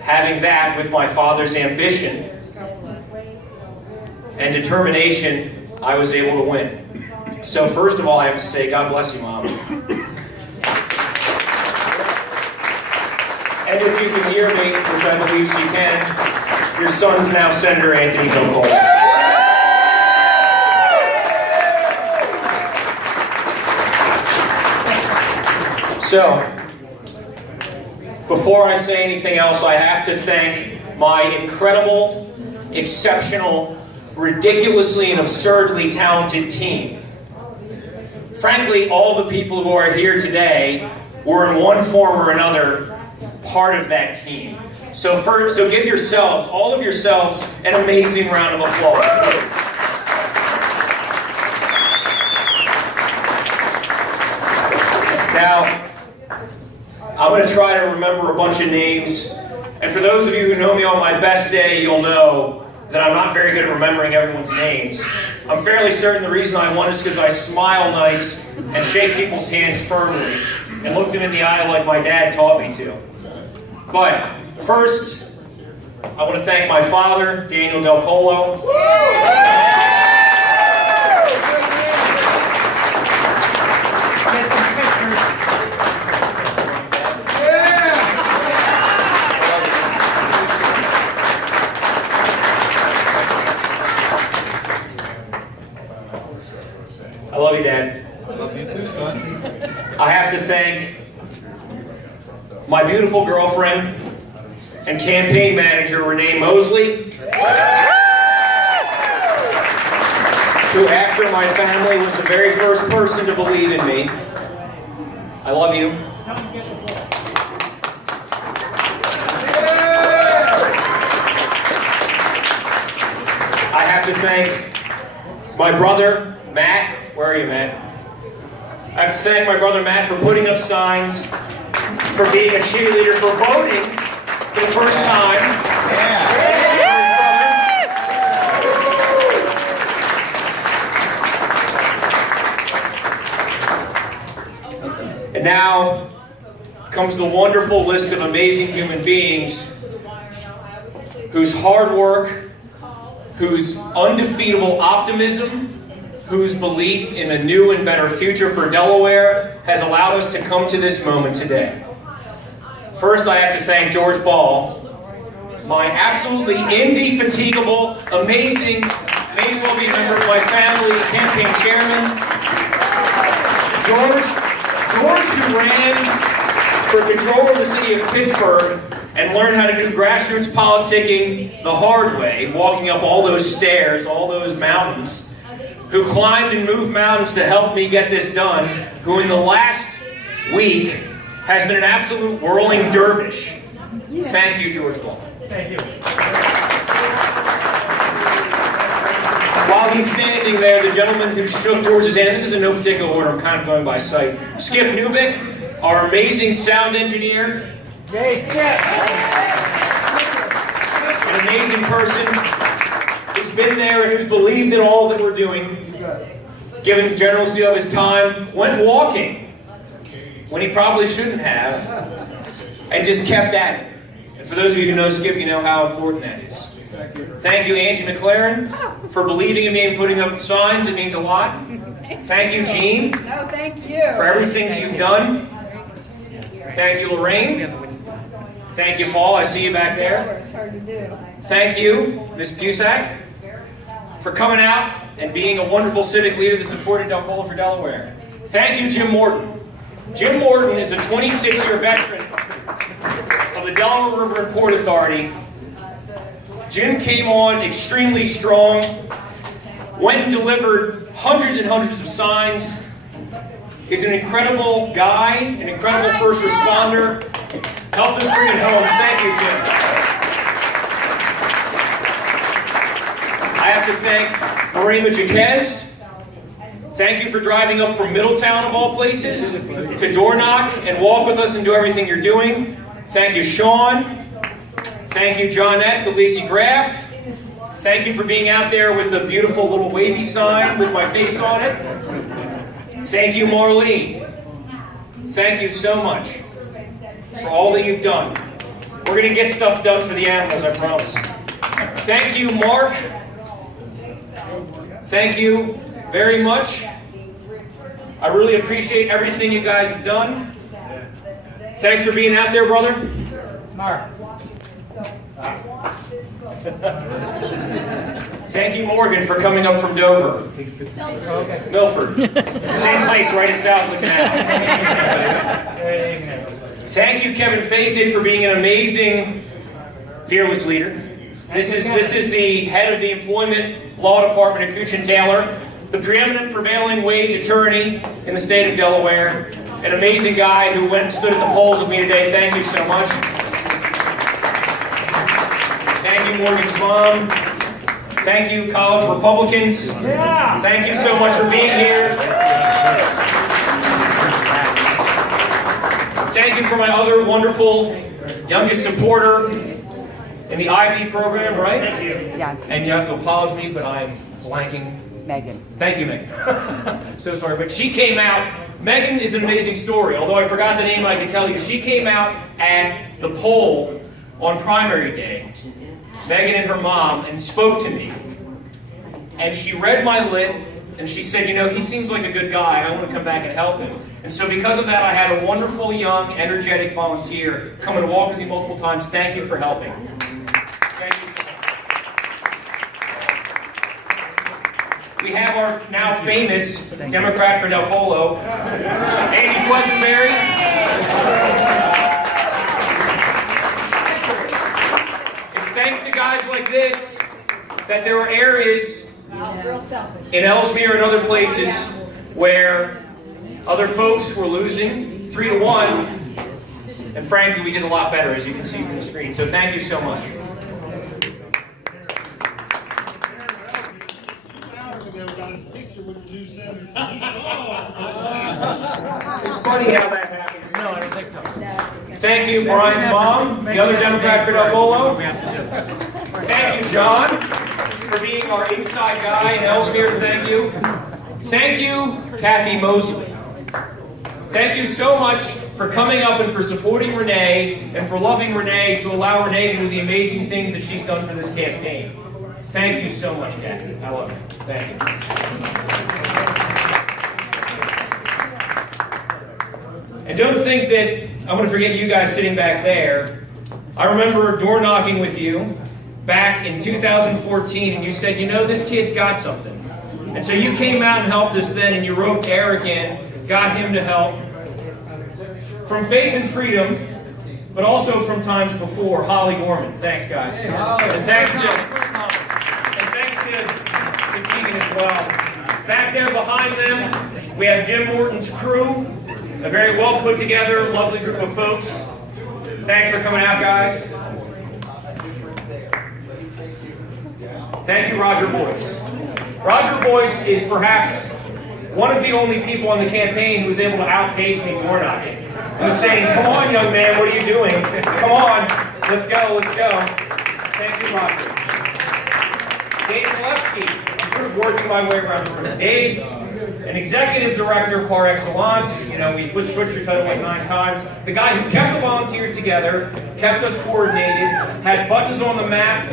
having that with my father's ambition and determination, I was able to win. So first of all, I have to say, God bless you, Mom. And if you can hear me, which I believe she can, your son's now Senator Anthony Delcollo. So, before I say anything else, I have to thank my incredible, exceptional, ridiculously and absurdly talented team. Frankly, all the people who are here today were in one form or another part of that team. So give yourselves, all of yourselves, an amazing round of applause, please. Now, I'm going to try to remember a bunch of names, and for those of you who know me on my best day, you'll know that I'm not very good at remembering everyone's names. I'm fairly certain the reason I won is because I smile nice and shake people's hands firmly and look them in the eye like my dad taught me to. But first, I want to thank my father, Daniel Delcollo. I love you, Dad. I love you too, son. I have to thank my beautiful girlfriend and campaign manager, Renee Mosley, who, after my family, was the very first person to believe in me. I love you. I have to thank my brother, Matt. Where are you, Matt? I have to thank my brother Matt for putting up signs, for being a cheerleader, for voting for the first time. And now comes the wonderful list of amazing human beings whose hard work, whose undefeatable optimism, whose belief in a new and better future for Delaware has allowed us to come to this moment today. First, I have to thank George Ball, my absolutely indefatigable, amazing, may as well be a member of my family, campaign chairman. George who ran for control of the city of Pittsburgh and learned how to do grassroots politicking the hard way, walking up all those stairs, all those mountains, who climbed and moved mountains to help me get this done, who in the last week has been an absolute whirling dervish. Thank you, George Ball. Thank you. While he's standing there, the gentleman who shook George's hand, this is in no particular order, I'm kind of going by sight. Skip Newbick, our amazing sound engineer. Yay, Skip! An amazing person who's been there and who's believed in all that we're doing, given generously of his time, went walking when he probably shouldn't have, and just kept at it. And for those of you who know Skip, you know how important that is. Thank you, Angie McLaren, for believing in me and putting up signs. It means a lot. Thank you, Jean. No, thank you. For everything that you've done. Thank you, Lorraine. Thank you, Paul. I see you back there. It's hard to do. Thank you, Ms. Pusak, for coming out and being a wonderful civic leader that supported Delcollo for Delaware. Thank you, Jim Morton. Jim Morton is a 26-year veteran of the Delaware River and Port Authority. Jim came on extremely strong, went and delivered hundreds and hundreds of signs, is an incredible guy, an incredible first responder, helped us bring it home. Thank you, Jim. I have to thank Marima Jaquez. Thank you for driving up from Middletown, of all places, to door knock and walk with us and do everything you're doing. Thank you, Sean. Thank you, Johnette DeLisi Graff. Thank you for being out there with the beautiful little wavy sign with my face on it. Thank you, Marlene. Thank you so much for all that you've done. We're going to get stuff done for the animals, I promise. Thank you, Mark. Thank you very much. I really appreciate everything you guys have done. Thanks for being out there, brother. Mark. Thank you, Morgan, for coming up from Dover. Milford. Same place, right at South looking at. Thank you, Kevin Facey, for being an amazing, fearless leader. This is the head of the Employment Law Department at Couch & Taylor, the preeminent prevailing wage attorney in the state of Delaware, an amazing guy who went and stood at the polls with me today. Thank you so much. Thank you, Morgan's mom. Thank you, college Republicans. Yeah. Thank you so much for being here. Thank you for my other wonderful youngest supporter in the IB program, right? Thank you. Yeah, And you have to apologize me, but I'm blanking. Megan. Thank you, Megan. I'm so sorry, but she came out. Megan is an amazing story. Although I forgot the name, I can tell you. She came out at the poll on primary day, Megan and her mom, and spoke to me. And she read my lit, and she said, you know, he seems like a good guy. I want to come back and help him. And so because of that, I had a wonderful, young, energetic volunteer come and walk with me multiple times. Thank you for helping. Thank you so much. We have our now famous Democrat for Delcollo, Andy Quesenberry. It's thanks to guys like this that there are areas in Ellesmere and other places where other folks were losing 3-1, and frankly, we did a lot better, as you can see from the screen. So thank you so much. It's funny how that happens. No, I don't think so. Thank you, Brian's mom, the other Democrat for Delcollo. Thank you, John, for being our inside guy in Ellesmere. Thank you. Thank you, Kathy Mosley. Thank you so much for coming up and for supporting Renee and for loving Renee to allow Renee to do the amazing things that she's done for this campaign. Thank you so much, Kathy. I love you. Thank you. And don't think that I'm going to forget you guys sitting back there. I remember door knocking with you back in 2014, and you said, you know, this kid's got something. And so you came out and helped us then, and you roped Eric in, got him to help. From Faith and Freedom, but also from times before, Holly Gorman. Thanks, guys. And thanks to Tegan as well. Back there behind them, we have Jim Morton's crew, a very well put together, lovely group of folks. Thanks for coming out, guys. Thank you, Roger Boyce. Roger Boyce is perhaps one of the only people on the campaign who was able to outpace me door knocking. He was saying, come on, young man, what are you doing? Come on, let's go, let's go. Thank you, Roger. Dave Gillespie, I'm sort of working my way around the room. Dave, an executive director par excellence. You know, we switched your title like 9 times. The guy who kept the volunteers together, kept us coordinated, had buttons on the map,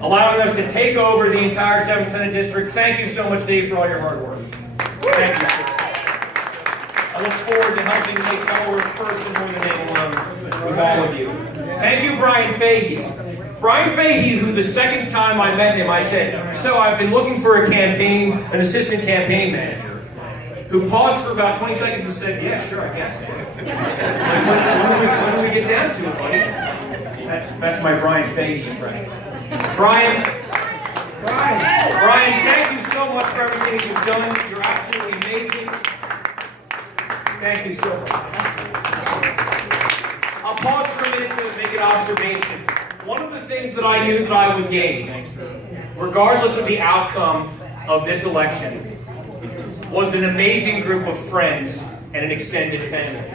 allowing us to take over the entire 7th Senate District. Thank you so much, Dave, for all your hard work. Thank you, sir. I look forward to helping to make Delaware first and more than name alone with all of you. Thank you, Brian Fahey. Brian Fahey, who the second time I met him, I said, so I've been looking for an assistant campaign manager, who paused for about 20 seconds and said, yeah, sure, I guess. When do we get down to it, buddy? That's my Brian Fahey impression. Brian, thank you so much for everything you've done. You're absolutely amazing. Thank you so much. I'll pause for a minute to make an observation. One of the things that I knew that I would gain, regardless of the outcome of this election, was an amazing group of friends and an extended family.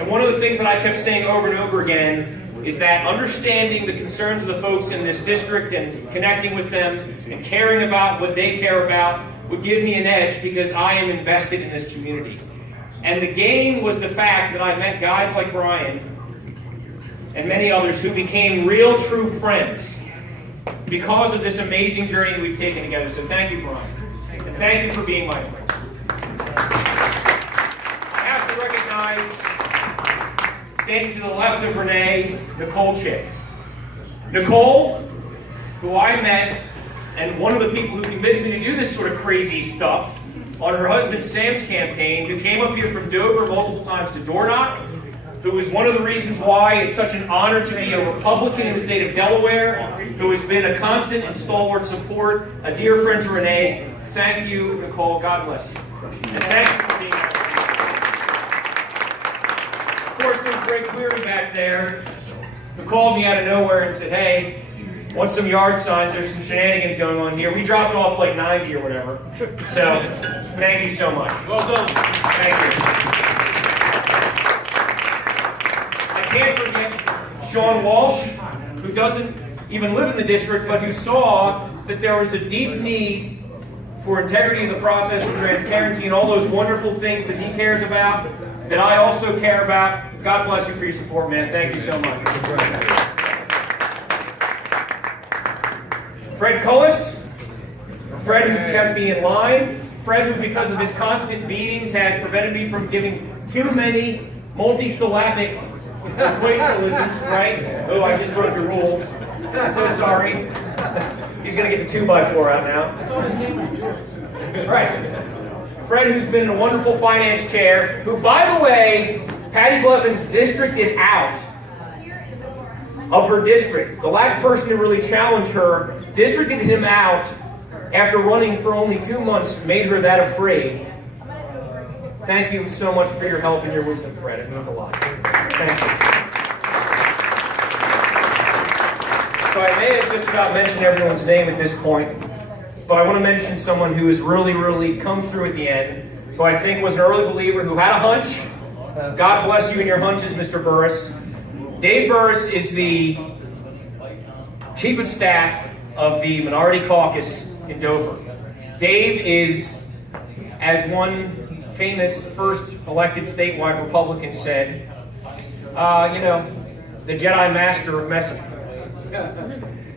And one of the things that I kept saying over and over again is that understanding the concerns of the folks in this district and connecting with them and caring about what they care about would give me an edge because I am invested in this community. And the gain was the fact that I met guys like Brian and many others who became real, true friends because of this amazing journey we've taken together. So thank you, Brian. And thank you for being my friend. I have to recognize, standing to the left of Renee, Nicole Chick. Nicole, who I met, and one of the people who convinced me to do this sort of crazy stuff on her husband Sam's campaign, who came up here from Dover multiple times to door knock, who is one of the reasons why it's such an honor to be a Republican in the state of Delaware, who has been a constant and stalwart support, a dear friend to Renee. Thank you, Nicole. God bless you. And thank you for being here. Of course, there's Ray Cleary back there, who called me out of nowhere and said, hey, want some yard signs? There's some shenanigans going on here. We dropped off like 90 or whatever. So, thank you so much. Well done. Thank you. I can't forget Sean Walsh, who doesn't even live in the district, but who saw that there was a deep need for integrity of the process and transparency and all those wonderful things that he cares about, that I also care about. God bless you for your support, man. Thank you so much. Fred Cullis, Fred who's kept me in line, Fred who because of his constant beatings has prevented me from giving too many multi-syllabic equationalisms, right? Oh, I just broke the rule. I'm so sorry. He's going to get the 2x4 out now. Right. Fred, who's been in a wonderful finance chair, who, by the way, Patty Blevins districted out of her district. The last person to really challenge her districted him out after running for only 2 months, made her that afraid. Thank you so much for your help and your wisdom, Fred. It means a lot. Thank you. So I may have just about mentioned everyone's name at this point, but I want to mention someone who has really, really come through at the end, who I think was an early believer, who had a hunch. God bless you and your hunches, Mr. Burris. Dave Burris is the Chief of Staff of the Minority Caucus in Dover. Dave is, as one famous first elected statewide Republican said, the Jedi Master of messaging.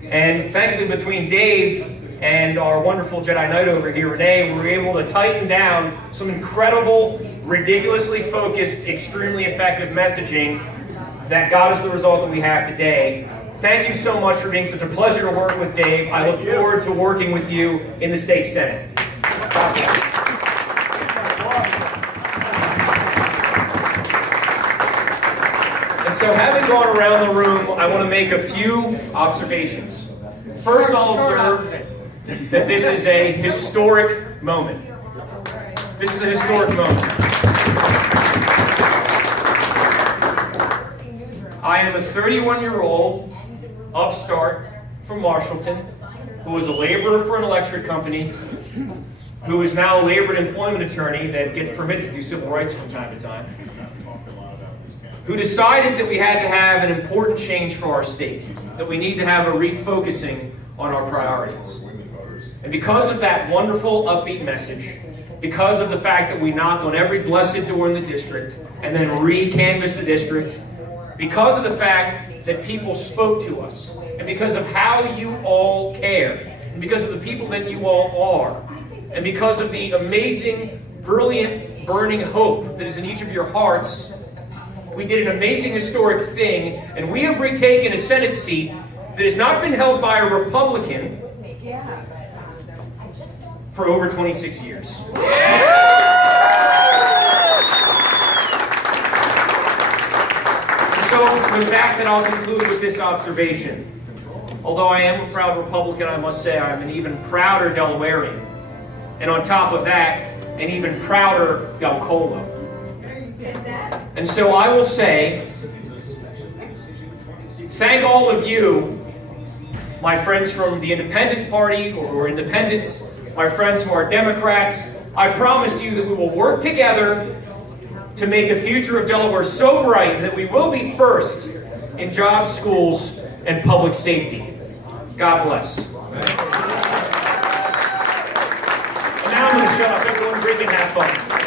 And thankfully between Dave and our wonderful Jedi Knight over here, Renee, we were able to tighten down some incredible, ridiculously focused, extremely effective messaging that got us the result that we have today. Thank you so much for being such a pleasure to work with, Dave. I look forward to working with you in the state Senate. And so having gone around the room, I want to make a few observations. First, I'll observe that this is a historic moment. This is a historic moment. I am a 31-year-old upstart from Marshallton who was a laborer for an electric company, who is now a labor and employment attorney that gets permitted to do civil rights from time to time, who decided that we had to have an important change for our state, that we need to have a refocusing on our priorities. And because of that wonderful, upbeat message, because of the fact that we knocked on every blessed door in the district and then re-canvassed the district, because of the fact that people spoke to us, and because of how you all care, and because of the people that you all are, and because of the amazing, brilliant, burning hope that is in each of your hearts, we did an amazing historic thing, and we have retaken a Senate seat that has not been held by a Republican for over 26 years. So with that, then I'll conclude with this observation. Although I am a proud Republican, I must say I'm an even prouder Delawarean. And on top of that, an even prouder Delcollo. And so I will say, thank all of you, my friends from the Independent Party or who are independents, my friends who are Democrats. I promise you that we will work together to make the future of Delaware so bright that we will be first in jobs, schools, and public safety. God bless. And now I'm going to shut up. Everyone drink and have fun.